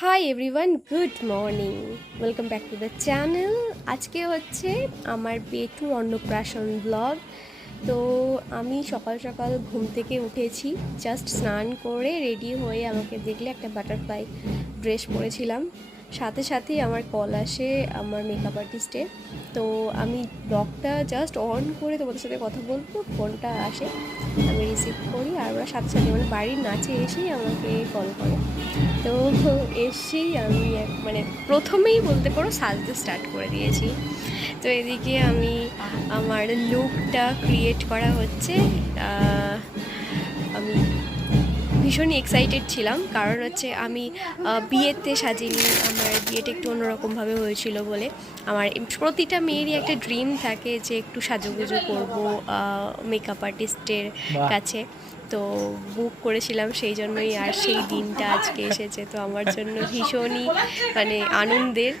Hi everyone, good morning, welcome back to the channel. আজকে হচ্ছে আমার পেটুর অন্নপ্রাশন ব্লগ। তো আমি সকাল সকাল ঘুম থেকে উঠেছি, জাস্ট স্নান করে রেডি হয়ে আমাকে দেখলে একটা বাটারফ্লাই ড্রেস পরেছিলাম। সাথে সাথেই আমার কল আসে আমার মেকআপ আর্টিস্টের। তো আমি ব্লগটা জাস্ট অন করে তোমাদের সাথে কথা বলবো, ফোনটা আসে, আমি রিসিভ করি, আর ওরা সাথে সাথে মানে বাড়ির নাচে এসেই আমাকে কল করে। তো এসেই আমি মানে প্রথমেই বলতে পারো সাজতে স্টার্ট করে দিয়েছি। তো এদিকে আমি আমার লুকটা ক্রিয়েট করা হচ্ছে। আমি ভীষণই এক্সাইটেড ছিলাম, কারণ হচ্ছে আমি বিয়েতে সাজিনি, আমার বিয়েটা একটু অন্যরকমভাবে হয়েছিল বলে। আমার প্রতিটা মেয়েরই একটা ড্রিম থাকে যে একটু সাজুগুজু করবো মেকআপ আর্টিস্টের কাছে। তো বুক করেছিলাম সেই জন্যই, আর সেই দিনটা আজকে এসেছে। তো আমার জন্য ভীষণই মানে আনন্দের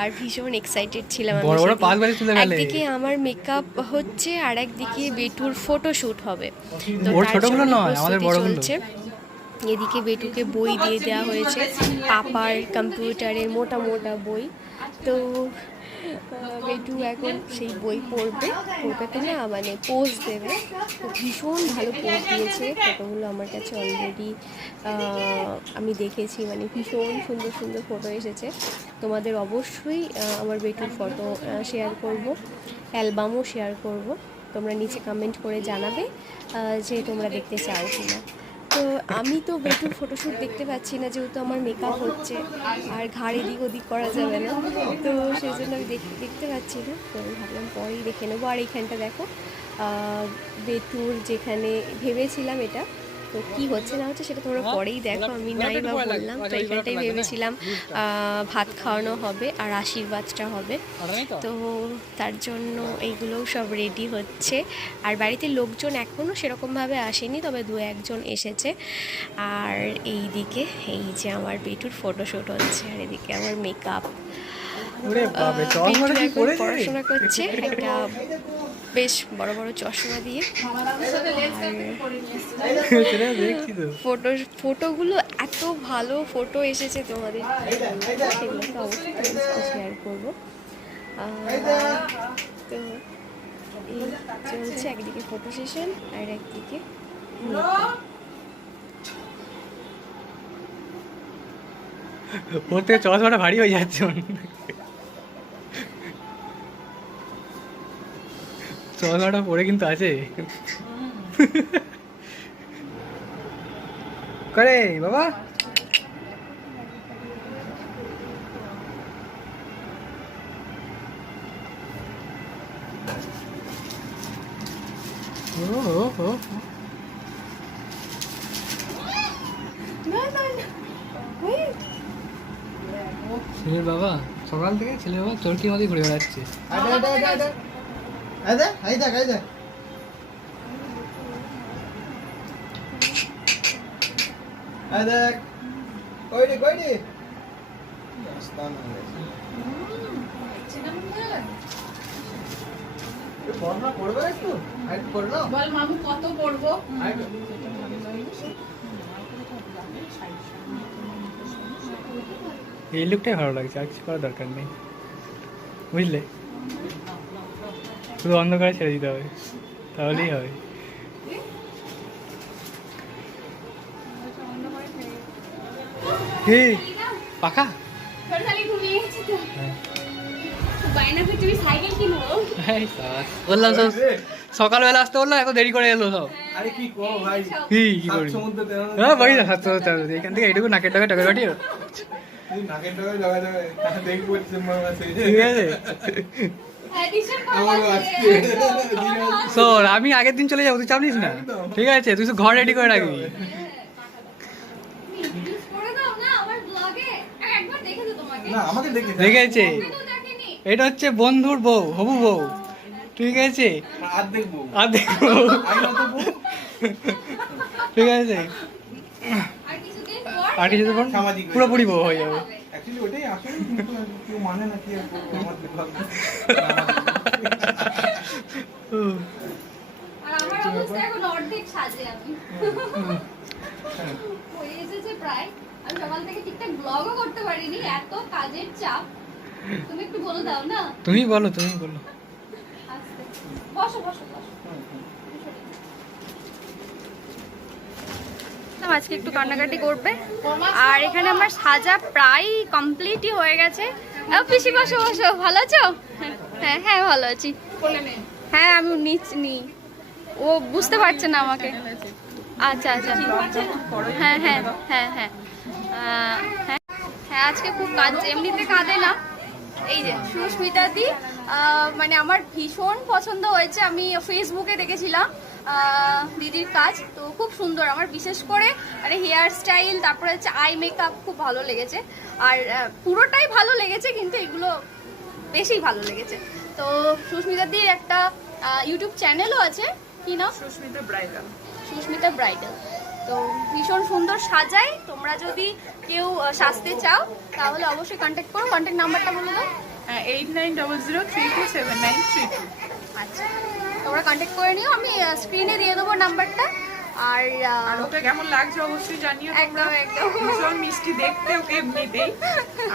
আর ভীষণ এক্সাইটেড ছিলাম আমি। একদিকে আমার মেকআপ হচ্ছে আর একদিকে বেটুর ফটোশ্যুট হবে, তো তার জন্য প্রস্তুতি চলছে। এদিকে বেটুকে বই দিয়ে দেওয়া হয়েছে, পাপার কম্পিউটারের মোটা মোটা বই। তো বেটু এখন সেই বই পড়বে তো না, মানে পোজ দেবে। তো ভীষণ ভালো পোজ দিয়েছে, ফটোগুলো আমার কাছে অলরেডি আমি দেখেছি, মানে ভীষণ সুন্দর সুন্দর ফটো এসেছে। তোমাদের অবশ্যই আমার বেটুর ফটো শেয়ার করব, অ্যালবামও শেয়ার করব। তোমরা নিচে কমেন্ট করে জানাবে যে তোমরা দেখতে চাও কি না। তো আমি তো বেটুর ফটোশ্যুট দেখতে পাচ্ছি না, যেহেতু আমার মেকআপ হচ্ছে আর ঘাড় এদিক ওদিক করা যাবে না, তো সেই জন্য আমি দেখতে পাচ্ছি না। তো আমি ভাবলাম পরেই দেখে নেবো। আর এইখানটা দেখো, বেটুর যেখানে ভেবেছিলাম এটা, তো কি হচ্ছে না হচ্ছে সেটা তোমরা পরেই দেখো, আমি নাই বা বললাম। তো এখানটাই ভেবেছিলাম ভাত খাওয়ানো হবে আর আশীর্বাদটা হবে, তো তার জন্য এইগুলোও সব রেডি হচ্ছে। আর বাড়িতে লোকজন এখনও সেরকমভাবে আসেনি, তবে দু একজন এসেছে। আর এই দিকে এই যে আমার বেটুর ফটোশ্যুট হচ্ছে, আর এদিকে আমার মেকআপ। পড়াশোনা করছে একটা বেশ বড় বড় চশমা দিয়ে। ফটোগুলো এত ভালো ফটো এসেছে তোমাদের, সেগুলো তো অবশ্যই শেয়ার করবো। তো এই চলছে একদিকে ফটো সেশন আর একদিকে ওর থেকে চশমাটা ভারী হয়ে যাচ্ছে। চশমাটা পরে কিন্তু আছে করে বাবা। ছেলের বাবা সকাল থেকে ছেলের বাবা চরকির মধ্যে ঘুরে বেড়াচ্ছে। এই লুকটাই ভালো লাগছে, আর কিছু করার দরকার নেই, বুঝলে? শুধু অন্ধকারে ছেড়ে দিতে হবে, তাহলেই হবে। হে পাকা বললাম সব সকালবেলা আসতে বললাম, এত দেরি করে এলো সব। কি করি হ্যাঁ ভাই, এখান থেকে এইটুকু নাকের টাকা টাকা কাটিয়ে ঠিক আছে। শোন, আমি আগের দিন চলে যাবো, তুই চাপ নিস না, ঠিক আছে? তুই ঘর রেডি করে রাখবি। দেখেছে, এটা হচ্ছে বন্ধুর বউ, হবু বউ, ঠিক আছে? ঠিক আছে, আর কিছুদিন পর পুরোপুরি বউ হয়ে যাবে। আমি সকাল থেকে ঠিকঠাক ব্লগও করতে পারিনি, এত কাজের চাপ। তুমি একটু বলে দাও না। তুমি বলো। আস্তে বসো বসো বসো। আজকে একটু কান্নাকাটি করবে। আর এখানে আমার সাজা প্রায় কমপ্লিটই হয়ে গেছে। পিসি বসো বসো, ভালো আছো? হ্যাঁ হ্যাঁ ভালো আছি। হ্যাঁ আমি নি ও বুঝতে পারছে না আমাকে। আচ্ছা আচ্ছা হ্যাঁ হ্যাঁ হ্যাঁ হ্যাঁ হ্যাঁ হ্যাঁ আজকে খুব কাজ, এমনিতে কাঁদে না। এই যে সুস্মিতা দি, মানে আমার ভীষণ পছন্দ হয়েছে। আমি ফেসবুকে দেখেছিলাম দিদির কাজ, তো খুব সুন্দর। আমার বিশেষ করে মানে হেয়ার স্টাইল, তারপরে হচ্ছে আই মেকআপ খুব ভালো লেগেছে। আর পুরোটাই ভালো লেগেছে, কিন্তু এগুলো বেশি ভালো লেগেছে। তো সুস্মিতা দির একটা ইউটিউব চ্যানেলও আছে, কি নাম? সুস্মিতা ব্রাইডাল। তো ভীষণ সুন্দর সাজায়। তোমরা যদি কেউ সাজতে চাও তাহলে অবশ্যই কন্ট্যাক্ট করো। কন্ট্যাক্ট নাম্বারটা বলে দাও। 8900327932। আচ্ছা, তোমরা কন্ট্যাক্ট করে নিও, আমি স্ক্রিনে দিয়ে দেবো নাম্বারটা। আর ওকে কেমন লাগছে অবশ্যই জানিও তোমরা। একদম একদম ভীষণ মিষ্টি দেখতে ওকে এমনিতেই,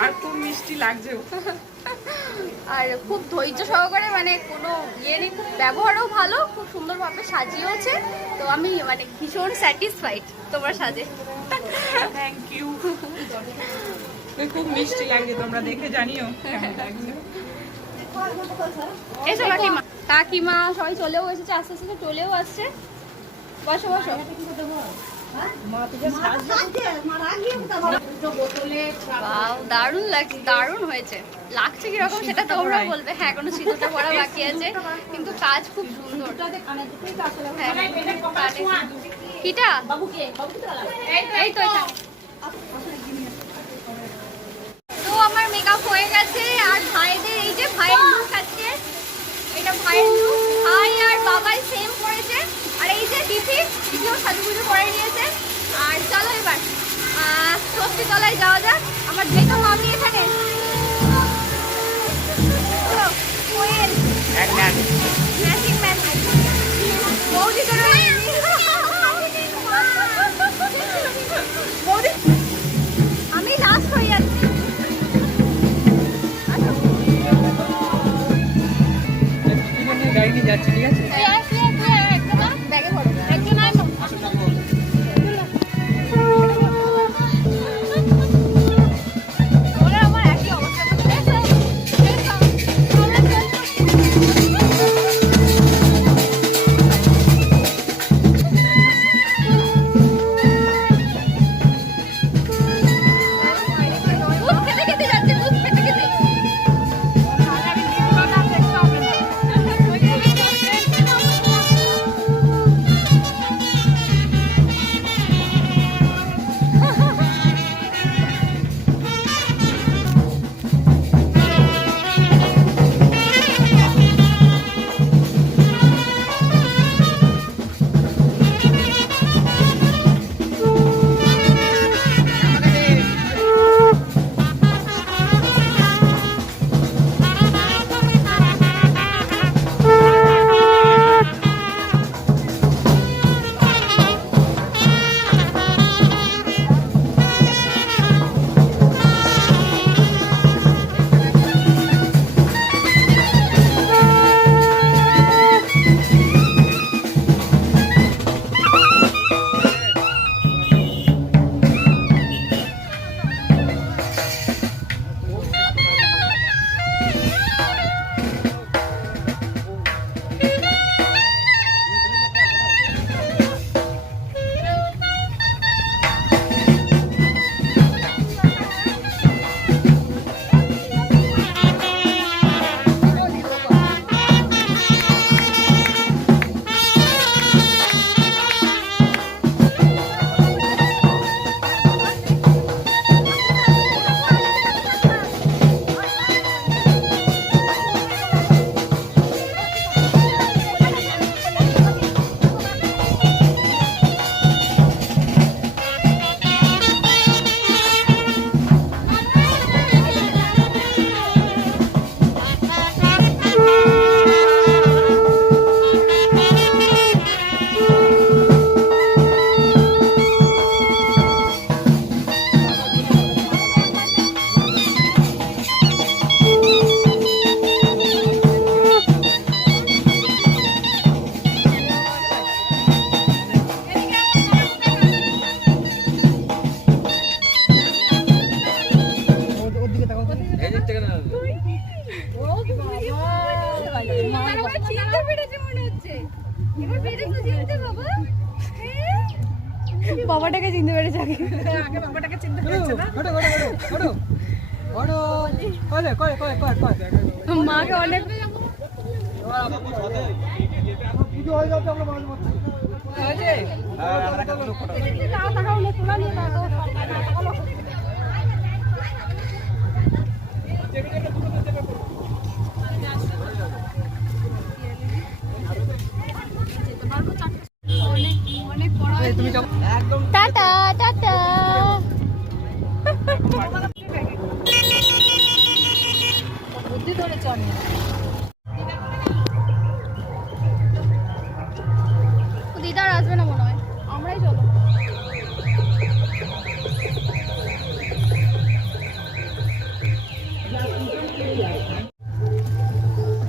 আর খুব মিষ্টি লাগছে ও। আর খুব ধৈর্য সহকারে, মানে কোনো ইয়ে নেই, খুব ব্যবহারও ভালো, খুব সুন্দরভাবে সাজিয়েওছে। তো আমি মানে ভীষণ স্যাটিসফাইড তোমার সাজে। Thank you. খুব মিষ্টি লাগছে, তোমরা দেখে জানিও কেমন লাগছে। এসো কাকিমা, কাকিমা সবাই চলেও এসেছে, আস্তে আস্তে চলেও আসছে। বসো বসো। Wow, দারুণ লাগছে, দারুণ হয়েছে। লাগছে কিরকম সেটা তোমরা বলবে। হ্যাঁ, এখনো সিঁদুরটা পড়া বাকি আছে, কিন্তু কাজ খুব সুন্দর। হ্যাঁ, কিটা এই তো এখানে। তো আমার মেকআপ হয়ে গেছে। আর ভাইদের এই যে ভাইয়ের লুক আজকে, এটা ভাইয়ের লুক। ভাই আর বাবাই সেম পরেছে। আর এই যে দিদিও সাজুগুজু করে নিয়েছে। আর চলো এবার ষষ্ঠী তলায় যাওয়া যাক। আমার যেটা মামি এখানে কোয়েল ম্যাচিং ম্যাচিং বৌদি করে বৌদি, আমি লাস্ট হয়ে যাচ্ছি। গাড়ি নিয়ে যাচ্ছি, ঠিক আছে? ব্যাগে ভরো। ওরা আমার একই অবস্থা। দুধ খেতে খেতে যাচ্ছে, দুধ খেতে খেতে। এবার পেরেছো চিনতে বাবা? বাবাটাকে চিনতে পেরেছে আগে। আগে বাবাটাকে চিনতে পেরেছে না? মাকে অনেক টাটা টাটা। বুদ্ধি ধরে চল। দিদার আসবে না মনে হয়, আমরাই চলো।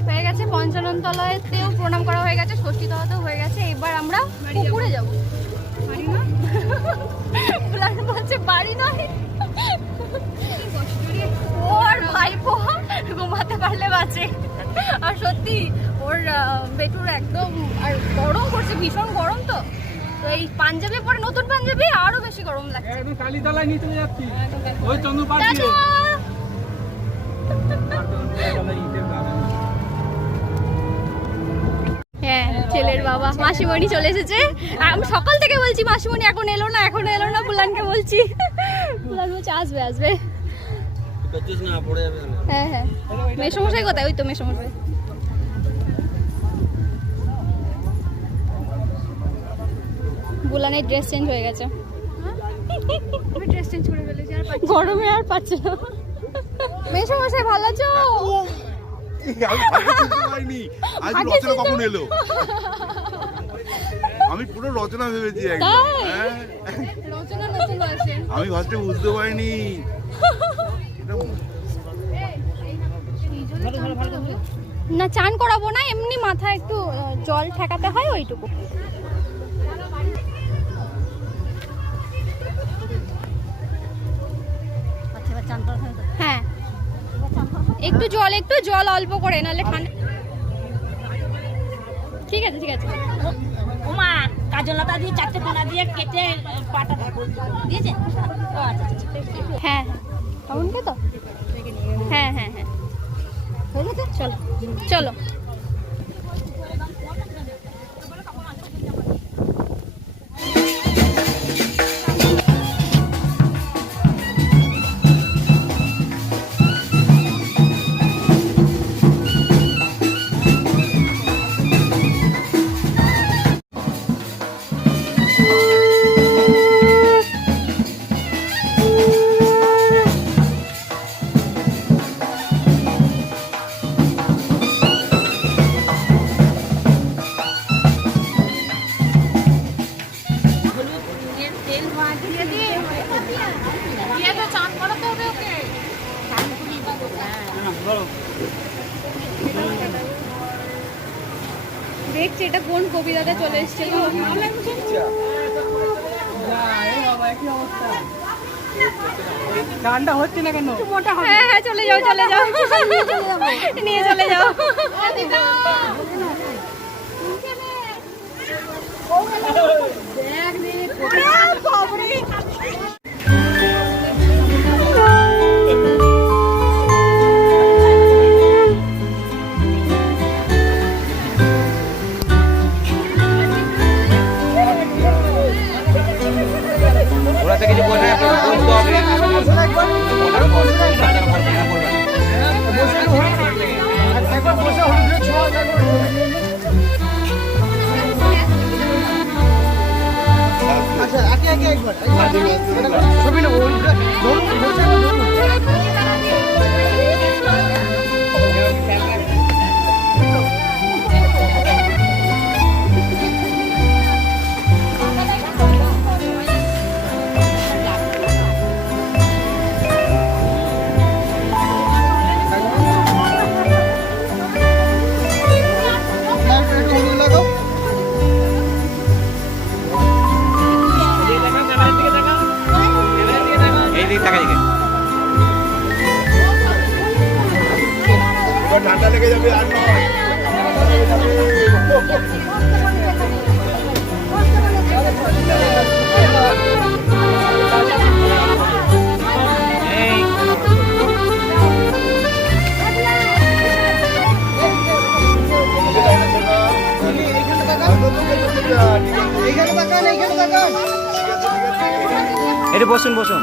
হয়ে গেছে পঞ্চানন তলাতেও প্রণাম করা হয়ে গেছে, ষষ্ঠী তলাতেও হয়ে গেছে। এবার আমরা পুকুরে যাবো। বাড়ি না প্ল্যান বলছে বাড়ি নয়, ওর ভাইপো ঘুমাতে পারলে বাঁচে। আর সত্যি ওর বেটুর একদম, আর গরম করছে, ভীষণ গরম। তো তো এই পাঞ্জাবি পরে, নতুন পাঞ্জাবি আরো বেশি গরম লাগছে। একদম কালীতলায় নিয়ে চলে যাচ্ছি, ওই চন্দ্রপাড় দিয়ে। টাটা। হ্যাঁ, ছেলের বাবা মাসিমণি চলে এসেছে। আমি সকাল থেকে বলছি মাসিমণি এখন এলো না, এখন এলো না। বুলানকে বলছি, বুলান বলছে আসবে আসবে। হ্যাঁ হ্যাঁ, মেসমশাই কোথায়? ওই তো মেসমশাই। বুলানের ড্রেস চেঞ্জ হয়ে গেছে। ড্রেস চেঞ্জ করে ফেলেছি, গরমে আর পাচ্ছে না। মেসমশাই ভালো আছো? আমি পুরো রচনা ভেবেছি একদম। আমি ফার্স্টে বুঝতে পারিনি। না চান করাবো না, এমনি মাথায় একটু জল ঠেকাতে হয়, ওইটুকু। হ্যাঁ, একটু জল অল্প করে, নাহলে ঠান্ডা। ঠিক আছে ঠিক আছে। ওমা কাজলতা দিয়ে 4টে কোনা দিয়ে কেটে পাটা দিয়েছে। ও আচ্ছা আচ্ছা। হ্যাঁ এমনকে তো। হ্যাঁ হ্যাঁ হ্যাঁ, হয়ে গেছে। চলো চলো। দেখছি এটা কোন কবিতাতে চলে এসছে গো। গানটা হচ্ছে না কেন? হ্যাঁ হ্যাঁ, চলে যাও চলে যাও, নিয়ে চলে যাও। ওরা থেকে যে বলবে বলতে হবে আচ্ছা, আগে আগে একবার ছবি নেবো। ঠান্ডা লেগে যাবে আর নয়। এটা বসুন বসুন।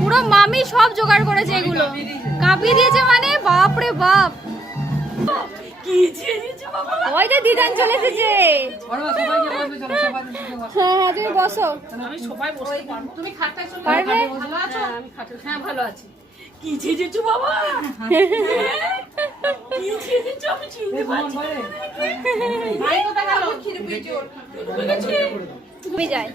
পুরো মামি সব জোগাড় করেছে এগুলো, কাঁপিয়ে দিয়েছে মানে বাপ রে বাপ। ওই যে দিদান চলে এসেছে। হ্যাঁ তুমি বসো। আমি সবাই বসতে পারবো। তুমি খাটটায় চলে পারবে? ভালো আছো? আমি খাটে, হ্যাঁ ভালো আছি। কি ছেজেছো বাবা? কি ছেজেছো আমি চিনতে পারছি না। ভাই কোথায় গেল? তুমি যাই।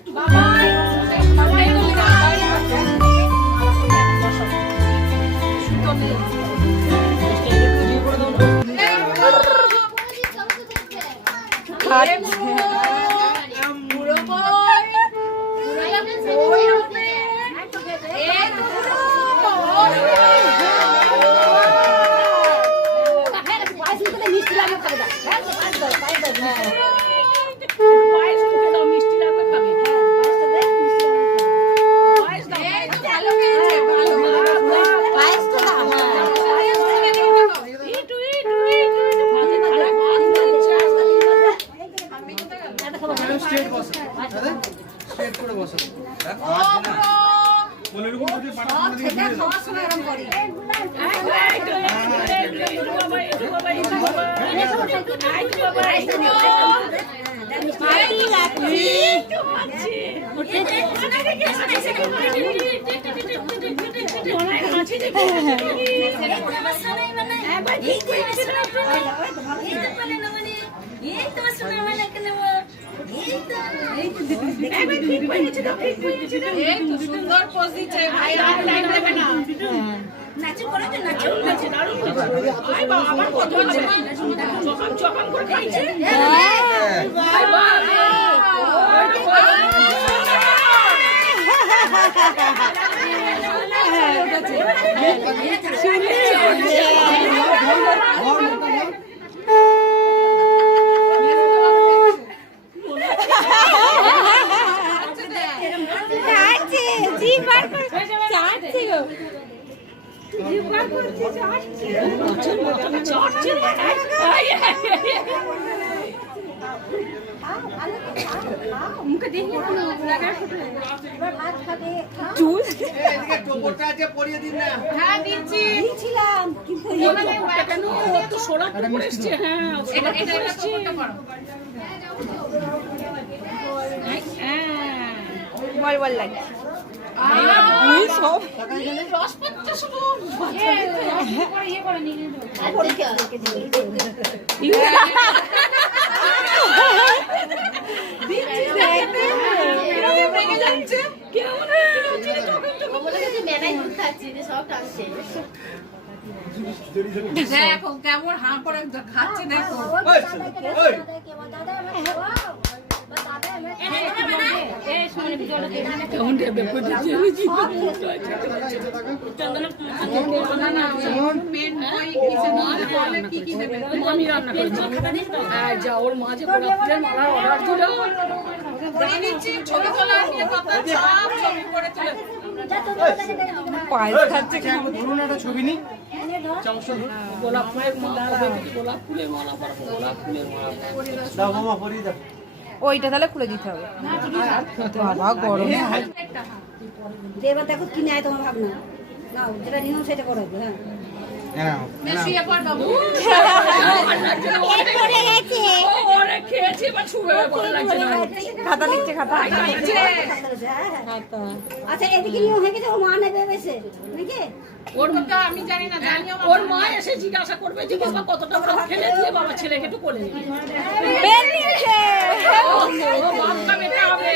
পায়েস মুখে দাও, মিষ্টি লাগবে খাবে। পায়েস দাও, পায়েস দাও। ভালো খেয়েছে, ভালো। পায়েস তো দাও। ইটু, ইটু, ইটু, ইটু। ভাতে খারাপ, ভাত খাচ্ছে। স্ট্রেট বসো, স্ট্রেট করে বসো। বলে এরকম করে পাটা করে দিয়ে খাওয়ার সময় আরাম করি। ইটু বাবা, ইটু বাবা, ইটু বাবা। ইটু বাবা, ইটু বাবা। মাটি রাখছি। ইটু মাছি। সুন্দর পোজ দিচ্ছে ভাই, রাত টাইম দেবে না। আমার কত চকাম করে খাইছে। মুখে দেখি হ্যাঁ দিচ্ছি কেন তো সোনা পড়ে এসছে। হ্যাঁ বল বল লাগে। দেখো কেমন হাঁ করে খাচ্ছে দেখো। যা ওর মাঝে গোলাপ ফুলের মালার অর্ডার দিল, পরিয়ে দিচ্ছি। ছবি তোলা নিয়ে কথা, সব ছবি করে তুলে পায়েস খাচ্ছে কেন? ধরুন একটা ছবি নি। গোলাপ ফুলের মালা, গোলাপ ফুলের মালা পরাবো, গোলাপ ফুলের মালা দাও মামা পরিয়ে দাও। ওইটা তাহলে খুলে দিতে হবে। বাবা গরম। এবার দেখো কি নেয় তোমার ভাবনা, নাও যেটা নিও সেটা করো। হ্যাঁ শুয়ে পড় বাবু। খেয়েছে এবার শুয়ে ভালো লাগছে না। খাতা লিখছে, খাতা করেছে, হ্যাঁ হ্যাঁ। আচ্ছা এদিকে নিয়ে হয়ে গেছে, ও মা নেবে বেশি নাকি? ওর মধ্যে আমি জানি না, ওর মা এসে জিজ্ঞাসা করবে যে বাবা কতটা ভাত খেলে দিয়ে বাবা ছেলেকে একটু কোলে নেবে। পেন নিয়েছে। ও বাপটা বেটা হবে।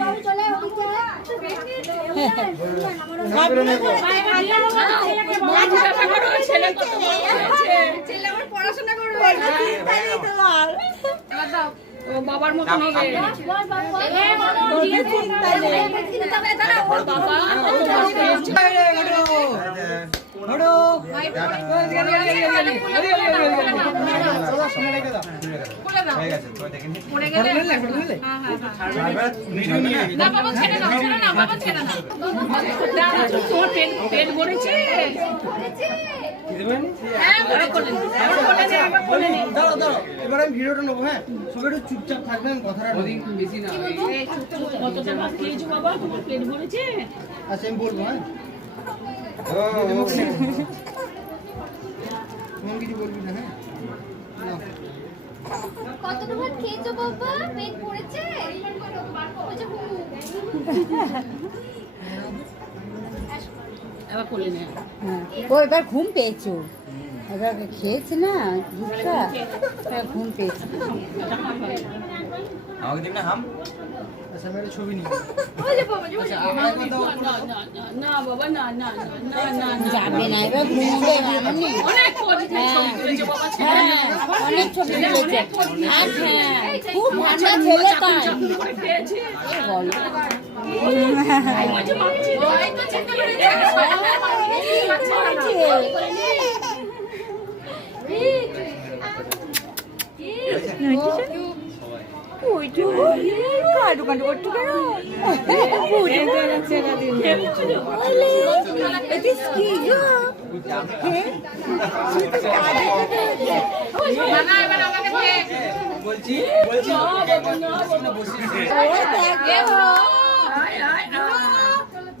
বাবু চলে ওদিকে। মা জিজ্ঞাসা করো ছেলে কত ভাত খেয়েছে। ছেলে আমার পড়াশোনা করবে। তোমার ও বাবার মতন হবে। তবে দাঁড়াও, ওর বাবা কত ভাত খেয়েছে। পড়ে গেলে না বাবা ছেড়ে দাও, ছেড়ে না বাবা, ছেড়ে না। তোমার পেট ভরেছে? হ্যাঁ ওরা কোলে নে, ওরা কোলে নে, এবার কোলে নে। এবার আমি ভিডিওটা নেবো, হ্যাঁ সবাই একটু চুপচাপ থাকবেন, কথাটা বেশি না। কতটা ভাত খেয়েছো বাবা, তোমার পেট ভরেছে? আচ্ছা আমি বলবো, হ্যাঁ তুমি কিছু বলবি না, হ্যাঁ নাও। কতটা ভাত খেয়েছো বাবা? পেট ভরেছে? এবার কোলে নে। ও এবার ঘুম পেয়েছো, এবার খেয়েছে না দুধটা, এবার ঘুম পেয়েছে। আমাকে দিন না হাম। আচ্ছা আমি একটা ছবি নিই। না বাবা, না না না না না, যাবে না, এবার ঘুমবে এমনি। অনেক পজিটিভ ছবি তুলেছে বাবা ছেলে। হ্যাঁ অনেক ছবি তুলেছে, আর হ্যাঁ খুব ভালো ছেলে তাই করে খেয়েছে। বলো।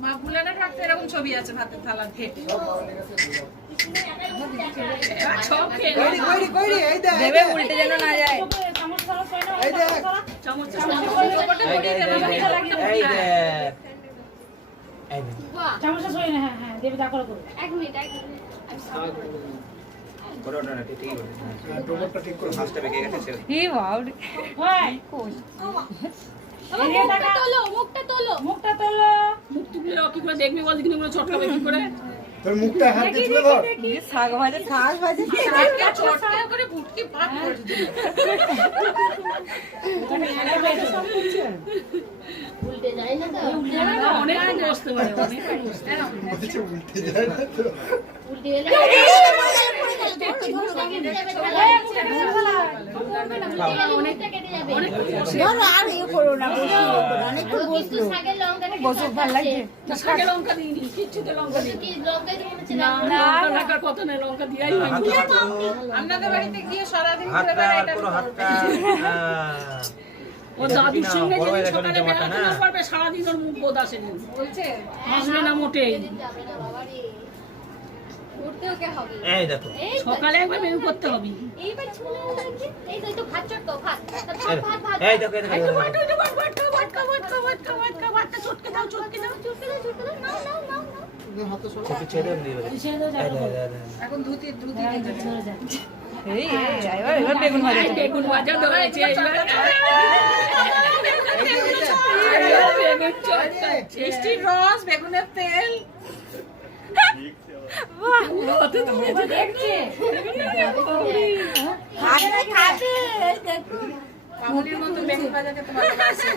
মা বুলানের হাতে এরকম ছবি আছে ভাতের থালা ঘেটে। সব খেয়ে দেবে উল্টে যেন না যায়। চামচ চামচটা সই না, হ্যাঁ হ্যাঁ দেবে, দা করে করো। এক মিনিট টোবরটা ঠিক করে হাঁসটা বেঁকে গেছে সে। হয় মুখটা তোলো, মুখটা তোলো। মুখটা তোলো। মুখ তুলে কি করে দেখবি বল, কিন্তু চটকাবে কি করে? তোর মুখটা হাত দিয়ে তুলে ধর। শাক ভাজা চটকা করে বুটকি পাট করে দিল। উল্টে যায় না তো? অনেক বসতে পারে, অনেক বসতে পারে। বলছে উল্টে যায় না তো। উল্টে গেলে অনেক বসে। ধরো আর ইয়ে করো না, বসো অনেকক্ষণ বসলো। শাকের লঙ্কাটা বসো ভালো লাগছে। শাকে লঙ্কা দিইনি, কিচ্ছুতে লঙ্কা দিইনি। কি লঙ্কা দিয়ে মনে হচ্ছে না, লঙ্কা লাগার কথা নেই, লঙ্কা দিয়াই হয়নি। আপনাদের বাড়িতে গিয়ে সারাদিন হাতটা আর পুরো হাতটা ও দাদুর সঙ্গে বড় হয়ে যদি গেছে সকালে জামাটা বেড়াতে না। না পারবে, সারাদিন ওর মুখ বোধ আসেনি, বলছে আসবে না মোটেই। যাবে না বাবা রে। উঠতে ওকে হবে। এই দেখো এই সকালে একবার মেনু করতে হবে। এইবার ছুলে লাগছে। এই তো ভাত চটকো, ভাত ভাত ভাত। এই দেখো এই দেখো চটকে দাও, চটকে দাও। চটকে দাও, চটকে দাও। নাও নাও নাও নাও। একটু ছেড়ে দিও। এখন ধুতি বেগুন ভাজা ধরেছে এইবার। বেগুন চটকা, মিষ্টির রস, বেগুনের তেল। হাতে ধরেছে দেখছি। খাবে খাবে, এই দেখো। কামুলির মতো বেগুন ভাজাকে তো ভালোবাসে।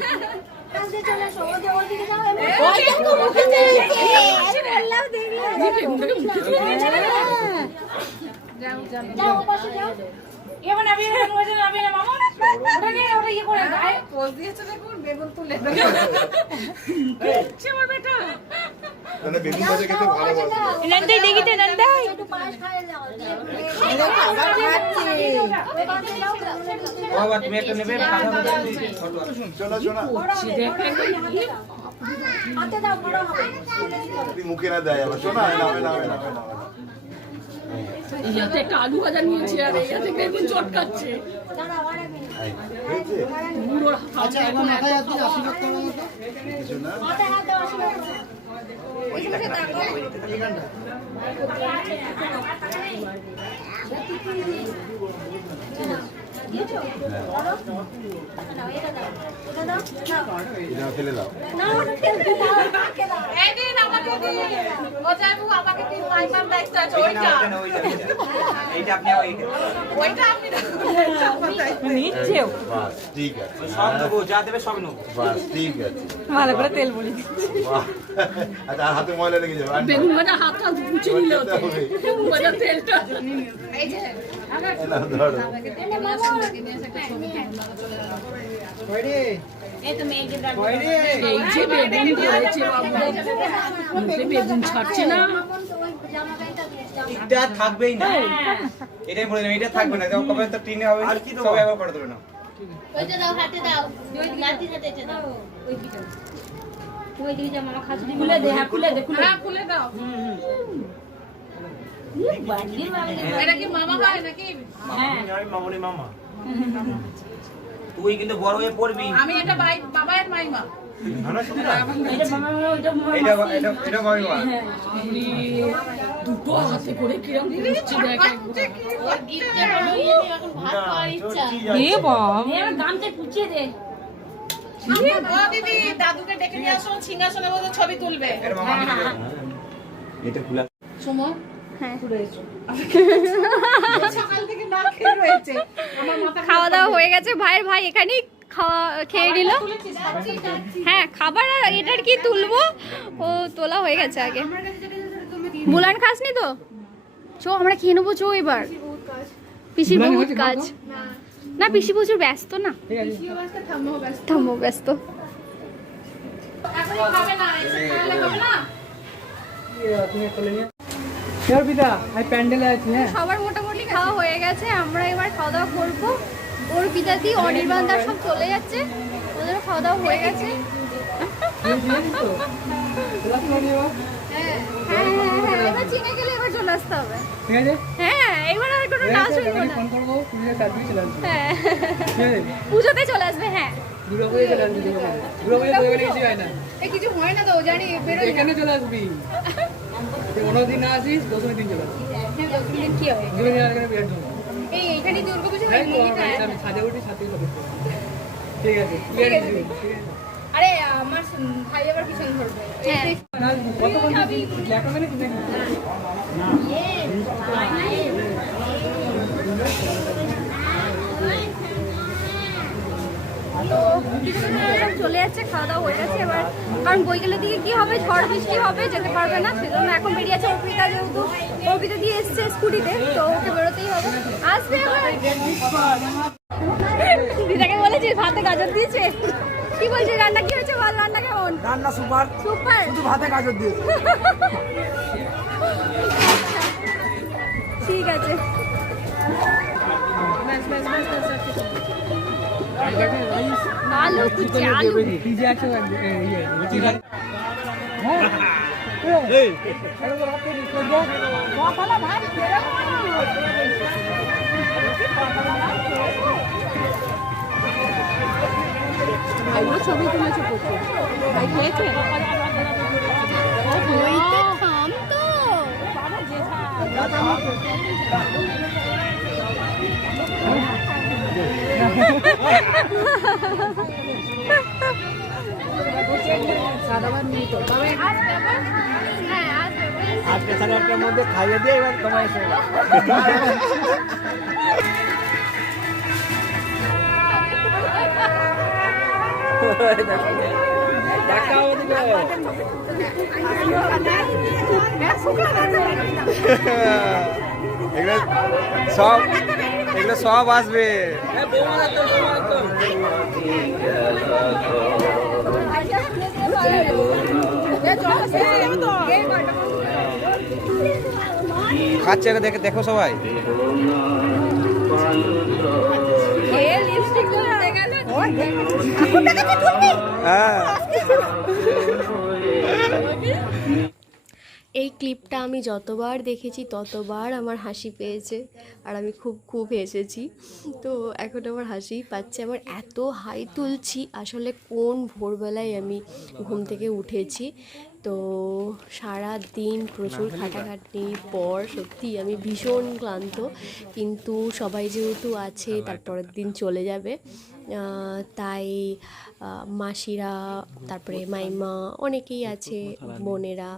কালকে চলে এসো, ওদিকে যাও। ওই দেখো মুখে দিয়েছে। বললাম দেখলে। বেগুনটাকে মুখে দিয়ে যাও পাশে যাও। এবার নাবি নাবি না মামা। ওটাকে ওটা ইয়ে করে গায়ে পোজ দিয়েছে দেখুন, বেগুন তুলে দিচ্ছে আমার বেটা। মানে বেগুন ভাজা খেতে ভালোবাসে। নন্দাই দেখিতে নন্দাই একটু পায়েস খাইয়ে দাও। খাবার খাচ্ছে। ওই পাশে যাও। বাবা তুমি একটা নেবে কাঁচা মজা শোনা শোনা হাতে দাও, বড় হবে। তুই মুখে না দেয় আবার শোনা নামে নামে নামে নামে ইয়াতে একটা আলু ভাজা নিয়েছে আর ইয়াতে বেগুন চটকাচ্ছে। দাঁড়াও আর এক মিনিট। হয়েছে পুরো আচ্ছা এবার মাথায় হাত দিয়ে আশীর্বাদ করো আমাকে। না এটা ফেলে দাও এই দিন আমাকে দিন ও যাইবু আমাকে দিন মাইমার দায়িত্ব আছে ওইটা এইটা আপনি ওইটা আপনি নিচ্ছেও বাস ঠিক আছে সব নেবো, যা দেবে সব নেবো। বাস ঠিক আছে ভালো করে তেল বলি বাহ। আচ্ছা আর হাতে ময়লা লেগে যাবে বেগুন ভাজা হাতটা মুছে নিলে হতো বেগুন ভাজা তেলটা এই যে ধরো এই তো মেয়েকে এই যে বেগুন করেছে বাবু বেগুন ছাড়ছে না এটা থাকবেই না, এটাই বলে দেবেন, এটা থাকবে না, যখন কবে তো টিনে হবে সব একবার করে দেবে না। ওইটা দাও, হাতে দাও, লাঠি হাতে এসে দাও। ওই দিকে ওই দিকে যা মামা খাজুরি খুলে দে, হ্যাঁ খুলে দে, খুলে হ্যাঁ খুলে দাও বাড়ির বাড়ি এটা কি মামা হয় নাকি আমি মামুনি মামা, তুই কিন্তু বড় হয়ে পড়বি। আমি এটা বাবার মাইমা এটা মামা ওইটা মামা এটা এটা এটা মামি মা। দুটো হাতে করে কিরম দিচ্ছি দেখ ইচ্ছা হলো ইয়ে নিয়ে এখন ভাত খাওয়ার ইচ্ছা। এ বাবা এবার গামছা কুচিয়ে দে। ও দিদি দাদুকে ডেকে নিয়ে আসো সিংহাসনে বসে ছবি তুলবে এটা মামা এটা খোলা সময় হ্যাঁ সকাল থেকে না খেয়ে রয়েছে আমার মাথা খাওয়া দাওয়া হয়ে গেছে, ভাইয়ের ভাই এখানেই খেয়ে নিল। হ্যাঁ খাবার আর এটার কি তুলবো, ও তোলা হয়ে গেছে আগে। বুলান খাসনি তো, চো আমরা খেয়ে নেবো, চো এবার। পিসির বহুত কাজ না, পিসি প্রচুর ব্যস্ত না, থামো ব্যস্ত। এখন খাবে না এসে খাওয়ালে খাবে না প্যান্ডেলে আছি। হ্যাঁ সবার মোটামুটি খাওয়া হয়ে গেছে, আমরা এবার খাওয়া দাওয়া করবো। ওর পিতাদি অনির্বাণদার সব চলে যাচ্ছে, ওদেরও খাওয়া দাওয়া হয়ে গেছে। হ্যাঁ, এবার চিনে গেলে এবার চলে আসতে হবে। ঠিক আছে, হ্যাঁ এবার আর কোনো না শুনবো না। ফোন করবো, পুজোর তাড়াতাড়ি চলে আসবে। হ্যাঁ ঠিক আছে, পুজোতে চলে আসবে। হ্যাঁ দুর্গাপুজো চলে আসবি, দুর্গাপুজো তো এখানে কিছু হয় না, এই কিছু হয় না তো জানি এখানে চলে আসবি। তুই 15 দিন না আসিস, 10 দিন চলে আসবি। কি হবে 2 দিন আগে বিরাট জমে। এই এইখানে দুর্গাপূজা হ্যাঁ তো আমি ছাদে উঠি, ছাদে সব দেখতে পাবো। ঠিক আছে, ক্লিয়ার আছে, ঠিক আছে। আরে আমার ভাই আবার পিছন ধরবে হ্যাঁ না, কতক্ষণ ল্যাপটপ মানে কিনে চলে যাচ্ছে, খাওয়া দাওয়া হয়ে গেছে এবার। কারণ বৈকালের দিকে কি হবে, ঝড় বৃষ্টি হবে, যেতে পারবে না, সেজন্য এখন বেরিয়ে আছে। অর্পিতা যেহেতু অর্পিতা দিয়ে এসছে স্কুটিতে, তো ওকে বেরোতেই হবে। আসবে এবার। দিদাকে বলেছিস ভাতে গাজর দিয়েছে, কি বলছিস, রান্না কি হয়েছে বল, রান্না কেমন? রান্না সুপার, সুপার, শুধু ভাতে গাজর দিয়ে। ঠিক আছে। আলু কুচি, আলু পিজে আছে ছবি তুলেছে প্রচুর, ভাই খেয়েছে। ওইটা থাম তো, আজকে 8:30টার মধ্যে খাইয়ে দিয়ে এবার তোমার এসে এগুলো সব আসবে। খাচ্ছে দেখে, দেখো সবাই। এই ক্লিপটা আমি যতবার দেখেছি ততবার আমার হাসি পেয়েছে, আর আমি খুব খুব হেসেছি। তো এখন আমার হাসিই পাচ্ছে, আমার এত হাই তুলছি, আসলে কোন ভোরবেলায় আমি ঘুম থেকে উঠেছি। তো সারা দিন প্রচুর খাটাখাটনির পর সত্যি আমি ভীষণ ক্লান্ত, কিন্তু সবাই যেহেতু আছে তারপরের দিন চলে যাবে, তাই মাসিরা, তারপরে মাইমা, অনেকেই আছে, বোনেরা,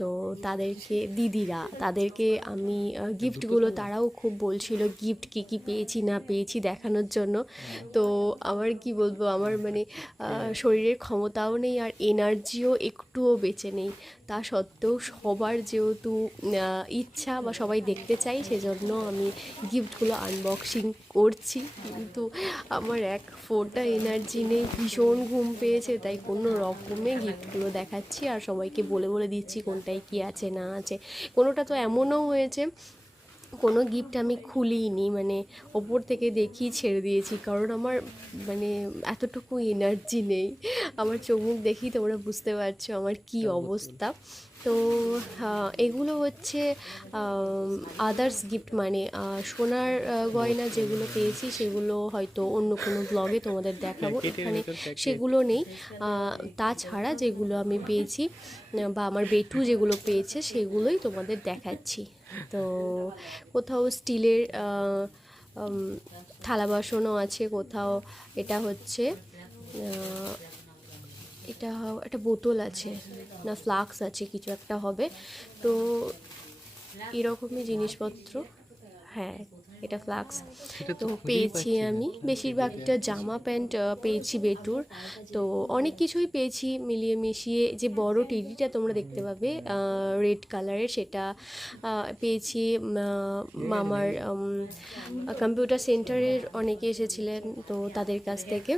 তো তাদেরকে, দিদিরা, তাদেরকে আমি গিফটগুলো, তারাও খুব বলছিল গিফট কী কী পেয়েছি না পেয়েছি দেখানোর জন্য। তো আমার কি বলবো, আমার মানে শরীরের ক্ষমতাও নেই আর এনার্জিও একটুও বেঁচে নেই। তা সত্ত্বেও সবার যেহেতু ইচ্ছা বা সবাই দেখতে চাই, সেজন্য আমি গিফটগুলো আনবক্সিং করছি, কিন্তু আমার এক ফোঁটা এনার্জি নেই, ভীষণ ঘুম পেয়েছে, তাই কোনো রকমে গিফটগুলো দেখাচ্ছি আর সবাইকে বলে বলে দিচ্ছি কোনটায় কী আছে না আছে। কোনোটা তো এমনও হয়েছে কোনো গিফট আমি খুলিনি, মানে ওপর থেকে দেখি ছেড়ে দিয়েছি, কারণ আমার মানে এতটুকু এনার্জি নেই। আমার চোখ মুখ দেখি তোমরা বুঝতে পারছো আমার কি অবস্থা। তো এগুলো হচ্ছে আদার্স গিফট, মানে সোনার গয়না যেগুলো পেয়েছি সেগুলো হয়তো অন্য কোনো ব্লগে তোমাদের দেখাবো, এখানে সেগুলো নেই। তাছাড়া যেগুলো আমি পেয়েছি বা আমার বেটু যেগুলো পেয়েছে সেগুলোই তোমাদের দেখাচ্ছি। তো কোথাও স্টিলের থালা বাসনও আছে, কোথাও এটা হচ্ছে এটা একটা বোতল আছে না ফ্লাক্স আছে, কিছু একটা হবে। তো এরকমই জিনিসপত্র, হ্যাঁ এটা ফ্লাক্স। তো পেয়েছি আমি বেশিরভাগটা জামা প্যান্ট পেয়েছি বেটুর, তো অনেক কিছুই পেয়েছি মিলিয়ে মিশিয়ে। যে বড় টিভিটা তোমরা দেখতে পাবে রেড কালারের, সেটা পেয়েছি মামার কম্পিউটার সেন্টারের অনেকে এসেছিলেন, তো তাদের কাছ থেকে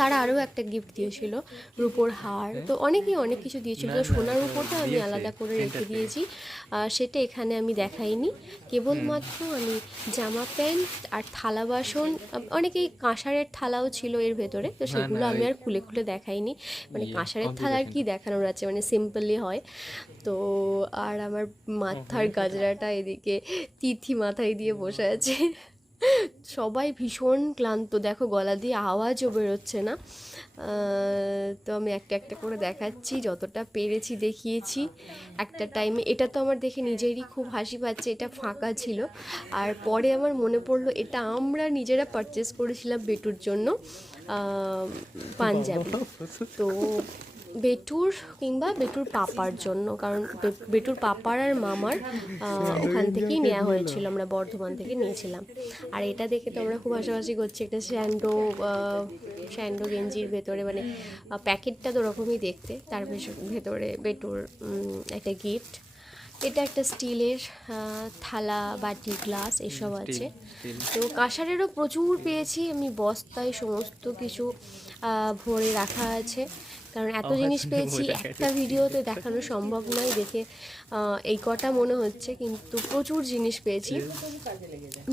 তারা আরও একটা গিফট দিয়েছিল, রূপোর হার। তো অনেকেই অনেক কিছু দিয়েছিল, তো সোনার রূপোটা আমি আলাদা করে রেখে দিয়েছি, সেটা এখানে আমি দেখাইনি। কেবলমাত্র আমি জামা প্যান্ট আর থালা বাসন, অনেকেই কাঁসারের থালাও ছিল এর ভেতরে, তো সেগুলো আমি আর খুলে খুলে দেখাইনি, মানে কাঁসারের থালা আর কি দেখানোর আছে, মানে সিম্পলি হয়। তো আর আমার মাথার গাজরাটা এদিকে তিথি মাথায় দিয়ে বসে আছে। সবাই ভীষণ ক্লান্ত, দেখো গলা দিয়ে আওয়াজও বেরোচ্ছে না। তো আমি একটা একটা করে দেখাচ্ছি, যতটা পেরেছি দেখিয়েছি একটা টাইমে। এটা তো আমার দেখে নিজেরই খুব হাসি পাচ্ছে, এটা ফাঁকা ছিল, আর পরে আমার মনে পড়লো এটা আমরা নিজেরা পারচেস করেছিলাম বেটুর জন্য পাঞ্জাবি। তো বেটুর কিংবা বেটুর পাপার জন্য, কারণ বেটুর পাপার আর মামার ওখান থেকেই নেওয়া হয়েছিল, আমরা বর্ধমান থেকে নিয়েছিলাম। আর এটা দেখে তো আমরা খুব হাসাহাসি করছি, একটা স্যান্ডো গেঞ্জির ভেতরে, মানে প্যাকেটটা তো ওরকমই দেখতে, তার ভেতরে বেটুর একটা গিফট। এটা একটা স্টিলের থালা, বাটি, গ্লাস এসব আছে। তো কাঁসারেরও প্রচুর পেয়েছি আমি, বস্তায় সমস্ত কিছু ভরে রাখা আছে, কারণ এত জিনিস পেয়েছি একটা ভিডিওতে দেখানো সম্ভব নয়। দেখে এই কটা মনে হচ্ছে, কিন্তু প্রচুর জিনিস পেয়েছি।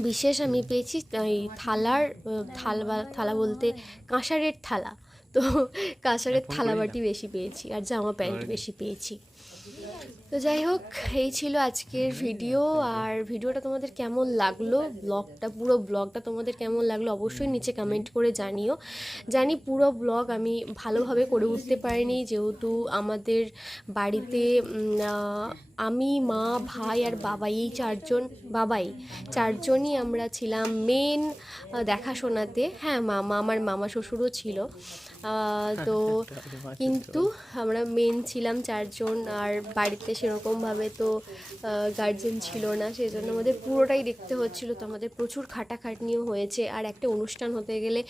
বিশেষ আমি পেয়েছি এই থালা বলতে কাঁসারের থালা, তো কাঁসারের থালা বাটি বেশি পেয়েছি, আর জামা প্যান্ট বেশি পেয়েছি। তো যাই হোক, এই ছিল আজকের ভিডিও। আর ভিডিওটা তোমাদের কেমন লাগলো, পুরো ব্লগটা তোমাদের কেমন লাগলো অবশ্যই নিচে কমেন্ট করে জানিও। জানি পুরো ব্লগ আমি ভালোভাবে করে উঠতে পারিনি, যেহেতু আমাদের বাড়িতে আমি, মা, ভাই আর বাবাই, এই চারজনই আমরা ছিলাম মেন দেখাশোনাতে। হ্যাঁ, আমার মামা শ্বশুরও ছিল, তো কিন্তু আমরা মেন ছিলাম চারজন, আর বাড়িতে সেরকমভাবে তো গার্জেন ছিল না, সেই জন্য আমাদের পুরোটাই দেখতে হচ্ছিলো। তো আমাদের প্রচুর খাটাখাটনিও হয়েছে। আর একটা অনুষ্ঠান হতে গেলে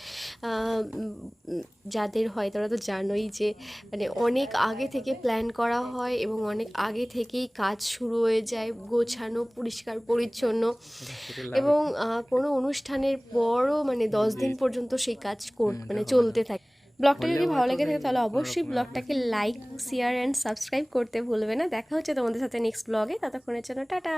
যাদের হয় তারা তো জানোই যে মানে অনেক আগে থেকে প্ল্যান করা হয় এবং অনেক আগে থেকেই কাজ শুরু হয়ে যায়, গোছানো, পরিষ্কার পরিচ্ছন্ন, এবং কোনো অনুষ্ঠানের পরও মানে 10 দিন পর্যন্ত সেই কাজ মানে চলতে থাকে। ব্লগটা যদি ভালো লেগে থাকে তাহলে অবশ্যই ব্লগটাকে লাইক, শেয়ার অ্যান্ড সাবস্ক্রাইব করতে ভুলবে না। দেখা হচ্ছে তোমাদের সাথে নেক্সট ব্লগে, ততক্ষণের জন্য টাটা।